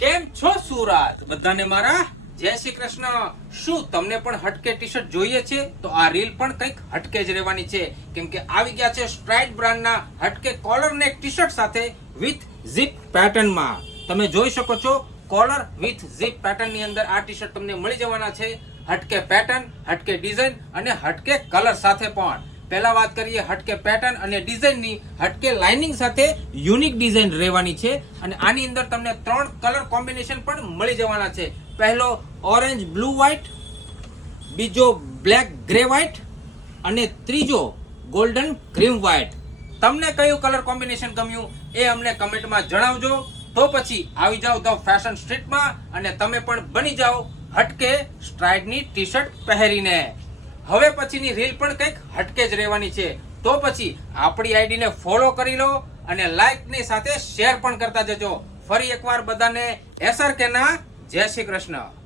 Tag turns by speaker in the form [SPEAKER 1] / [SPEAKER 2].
[SPEAKER 1] કેમ છો સુરત? બધાને મારા જય શ્રી કૃષ્ણ. શું તમને પણ હટકે ટી શર્ટ જોઈએ છે? તો આ રીલ પણ કંઈક હટકે જ રહેવાની છે. કેમ કે આવી ગયા છે સ્ટ્રાઇટ બ્રાન્ડના હટકે કોલર નેક ટી શર્ટ સાથે વિથ ઝીપ પેટર્નમાં તમે જોઈ શકો છો, કોલર વિથ ઝીપ પેટર્નની અંદર આ ટી શર્ટ તમને મળી જવાના છે. હટકે પેટર્ન હટકે ડિઝાઇન અને હટકે કલર સાથે પણ. પહેલા વાત કરીએ હટકે પેટર્ન અને ડિઝાઇનની હટકે લાઇનિંગ સાથે યુનિક ડિઝાઇન રહેવાની છે અને આની અંદર તમને ત્રણ કલર કોમ્બિનેશન પણ મળી જવાના છે. પહેલો ઓરેન્જ બ્લુ વ્હાઇટ બીજો બ્લેક ગ્રે વ્હાઇટ અને ત્રીજો ગોલ્ડન ક્રીમ વ્હાઇટ તમને કયું કલર કોમ્બિનેશન ગમ્યું એ અમને કમેન્ટમાં જણાવજો. તો પછી આવી જાઓ ધ ફેશન સ્ટ્રીટમાં અને તમે પણ બની જાઓ હટકે સ્ટ્રાઇડની ટી શર્ટ પહેરીને. હવે પછીની રીલ પણ કંઈક હટકે જ રહેવાની છે. તો પછી આપણી આઈડીને ફોલો કરી લો અને લાઈકની સાથે શેર પણ કરતા જજો. ફરી એકવાર બધાને એસઆર કે ના, જય શ્રી કૃષ્ણ.